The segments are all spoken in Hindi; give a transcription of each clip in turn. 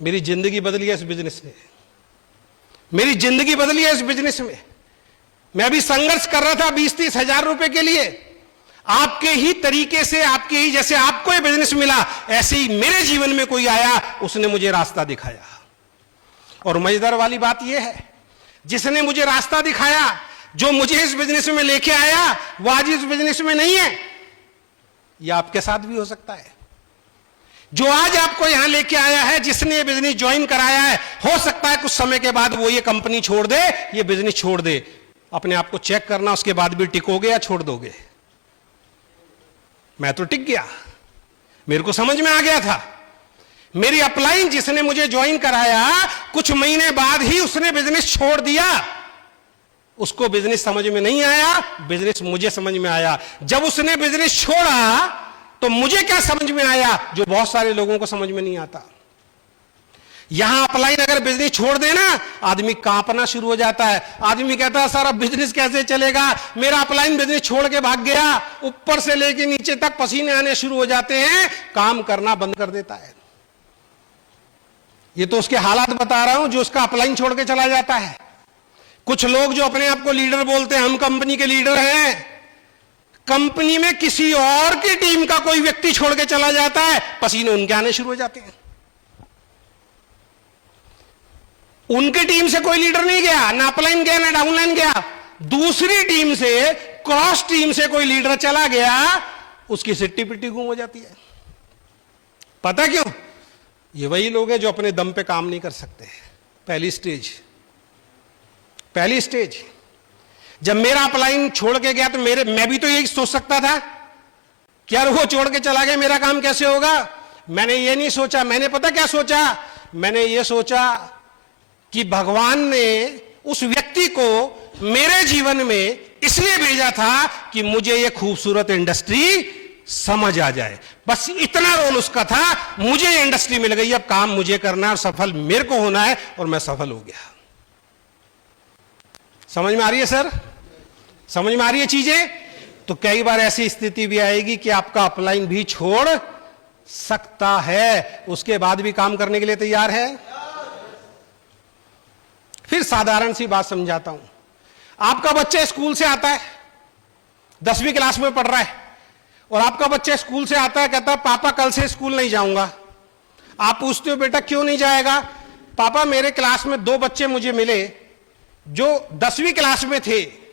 मेरी जिंदगी बदली है इस बिजनेस ने, मेरी जिंदगी बदली है इस बिजनेस में। मैं अभी संघर्ष कर रहा था 20-30 हजार रुपए के लिए। आपके ही तरीके से, आपके ही जैसे आपको ये बिजनेस मिला, ऐसे ही मेरे जीवन में कोई आया, उसने मुझे रास्ता दिखाया। और मजेदार वाली बात यह है, जिसने मुझे रास्ता दिखाया, जो मुझे इस बिजनेस में लेके आया, वो आज इस बिजनेस में नहीं है। यह आपके साथ भी हो सकता है। जो आज आपको यहां लेके आया है, जिसने ये बिजनेस ज्वाइन कराया है, हो सकता है कुछ समय के बाद वो ये कंपनी छोड़ दे, ये बिजनेस छोड़ दे। अपने आप को चेक करना, उसके बाद भी टिकोगे या छोड़ दोगे। मैं तो टिक गया, मेरे को समझ में आ गया था। मेरी अपलाइन जिसने मुझे ज्वाइन कराया, कुछ महीने बाद ही उसने बिजनेस छोड़ दिया। उसको बिजनेस समझ में नहीं आया, बिजनेस मुझे समझ में आया। जब उसने बिजनेस छोड़ा तो मुझे क्या समझ में आया, जो बहुत सारे लोगों को समझ में नहीं आता। यहां अपलाइन अगर बिजनेस छोड़ देना, आदमी कांपना शुरू हो जाता है। आदमी कहता है सारा बिजनेस कैसे चलेगा, मेरा अपलाइन बिजनेस छोड़ के भाग गया। ऊपर से लेके नीचे तक पसीने आने शुरू हो जाते हैं, काम करना बंद कर देता है। ये तो उसके हालात बता रहा हूं, जो उसका अपलाइन छोड़ के चला जाता है। कुछ लोग जो अपने आप को लीडर बोलते हैं, हम कंपनी के लीडर हैं, कंपनी में किसी और की टीम का कोई व्यक्ति छोड़ के चला जाता है, पसीने उनके आने शुरू हो जाते हैं। उनकी टीम से कोई लीडर नहीं गया, ना अपलाइन गया ना डाउनलाइन गया, दूसरी टीम से, क्रॉस टीम से कोई लीडर चला गया, उसकी सिट्टी पिट्टी गुम हो जाती है। पता क्यों? ये वही लोग हैं जो अपने दम पे काम नहीं कर सकते। पहली स्टेज जब मेरा अपलाइन छोड़ के गया, तो मैं भी तो यही सोच सकता था कि यार वो छोड़ के चला गया, मेरा काम कैसे होगा। मैंने ये नहीं सोचा, मैंने पता क्या सोचा, मैंने ये सोचा कि भगवान ने उस व्यक्ति को मेरे जीवन में इसलिए भेजा था कि मुझे ये खूबसूरत इंडस्ट्री समझ आ जाए। बस इतना रोल उसका था। मुझे ये इंडस्ट्री मिल गई, अब काम मुझे करना है, सफल मेरे को होना है, और मैं सफल हो गया। समझ में आ रही है सर? समझ में आ रही है चीजें? तो कई बार ऐसी स्थिति भी आएगी कि आपका अपलाइन भी छोड़ सकता है, उसके बाद भी काम करने के लिए तैयार है। फिर साधारण सी बात समझाता हूं। आपका बच्चा स्कूल से आता है, 10वीं क्लास में पढ़ रहा है, और आपका बच्चा स्कूल से आता है, कहता है पापा कल से स्कूल नहीं जाऊंगा। आप पूछते हो बेटा क्यों नहीं जाएगा? पापा मेरे क्लास में 2 बच्चे मुझे मिले जो 10वीं क्लास में थे,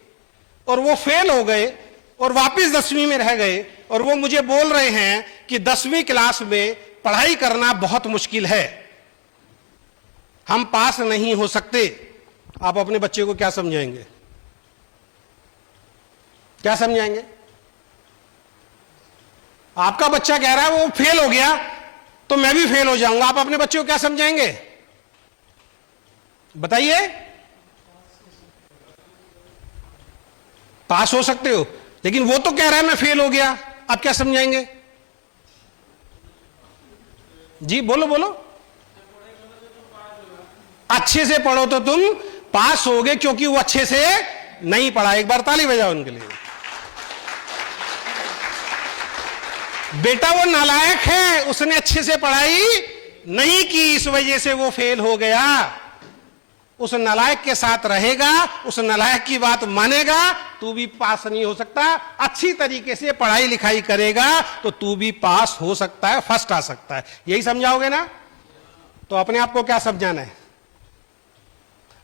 और वो फेल हो गए और वापस 10वीं में रह गए, और वो मुझे बोल रहे हैं कि 10वीं क्लास में पढ़ाई करना बहुत मुश्किल है, हम पास नहीं हो सकते। आप अपने बच्चे को क्या समझाएंगे? क्या समझाएंगे? आपका बच्चा कह रहा है वो फेल हो गया तो मैं भी फेल हो जाऊंगा, आप अपने बच्चे को क्या समझाएंगे? बताइए। पास हो सकते हो, लेकिन वो तो कह रहा है मैं फेल हो गया, आप क्या समझाएंगे? जी बोलो बोलो। अच्छे से पढ़ो तो तुम पास होगे, क्योंकि वो अच्छे से नहीं पढ़ा। एक बार ताली बजाओ उनके लिए। बेटा वो नालायक है, उसने अच्छे से पढ़ाई नहीं की, इस वजह से वो फेल हो गया। उस नालायक के साथ रहेगा, उस नालायक की बात मानेगा, तू भी पास नहीं हो सकता। अच्छी तरीके से पढ़ाई लिखाई करेगा तो तू भी पास हो सकता है, फर्स्ट आ सकता है। यही समझाओगे ना? तो अपने आप को क्या समझाना है?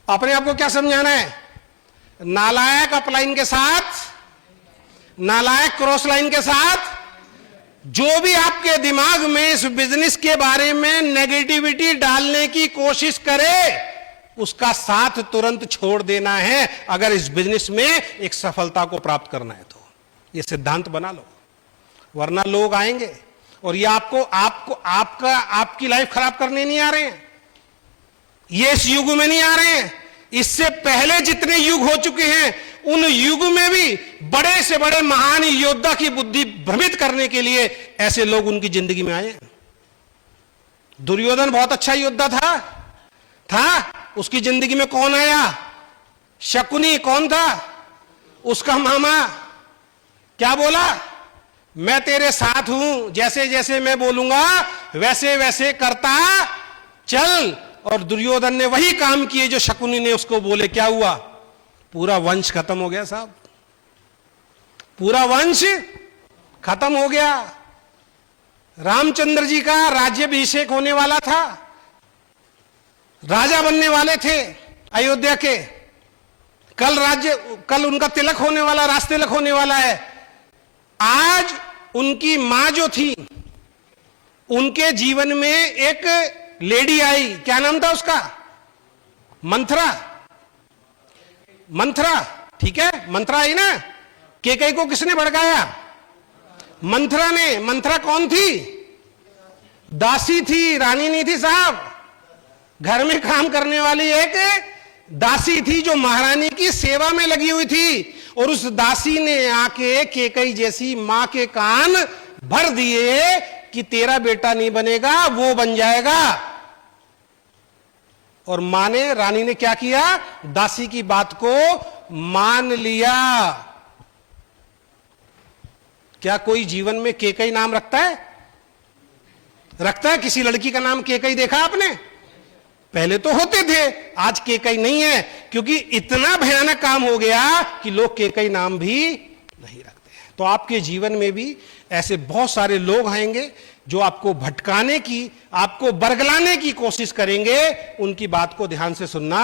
अपने आप को क्या समझाना है? नालायक अपलाइन के साथ, नालायक क्रॉस लाइन के साथ, जो भी आपके दिमाग में इस बिजनेस के बारे में नेगेटिविटी डालने की कोशिश करे, उसका साथ तुरंत छोड़ देना है, अगर इस बिजनेस में एक सफलता को प्राप्त करना है तो। ये सिद्धांत बना लो, वरना लोग आएंगे और ये आपकी लाइफ खराब करने नहीं आ रहे हैं। ये इस युग में नहीं आ रहे हैं, इससे पहले जितने युग हो चुके हैं उन युग में भी बड़े से बड़े महान योद्धा की बुद्धि भ्रमित करने के लिए ऐसे लोग उनकी जिंदगी में आए। दुर्योधन बहुत अच्छा योद्धा था। उसकी जिंदगी में कौन आया? शकुनी कौन था? उसका मामा। क्या बोला? मैं तेरे साथ हूं, जैसे जैसे मैं बोलूंगा वैसे वैसे करता चल। और दुर्योधन ने वही काम किए जो शकुनी ने उसको बोले। क्या हुआ? पूरा वंश खत्म हो गया साहब, पूरा वंश खत्म हो गया। रामचंद्र जी का राज्याभिषेक होने वाला था, राजा बनने वाले थे अयोध्या के। कल उनका तिलक होने वाला, राज तिलक होने वाला है। आज उनकी मां जो थी, उनके जीवन में एक लेडी आई। क्या नाम था उसका? मंथरा। मंथरा, ठीक है, मंथरा आई ना। केकई को किसने भड़काया? मंथरा ने। मंथरा कौन थी? दासी थी, रानी नहीं थी साहब। घर में काम करने वाली एक दासी थी जो महारानी की सेवा में लगी हुई थी। और उस दासी ने आके केकई जैसी मां के कान भर दिए कि तेरा बेटा नहीं बनेगा, वो बन जाएगा। और मां ने, रानी ने क्या किया? दासी की बात को मान लिया। क्या कोई जीवन में केकई नाम रखता है? रखता है? किसी लड़की का नाम केकई देखा आपने? पहले तो होते थे, आज केकई नहीं है, क्योंकि इतना भयानक काम हो गया कि लोग केकई नाम भी नहीं रखते हैं। तो आपके जीवन में भी ऐसे बहुत सारे लोग आएंगे जो आपको भटकाने की, आपको बरगलाने की कोशिश करेंगे। उनकी बात को ध्यान से सुनना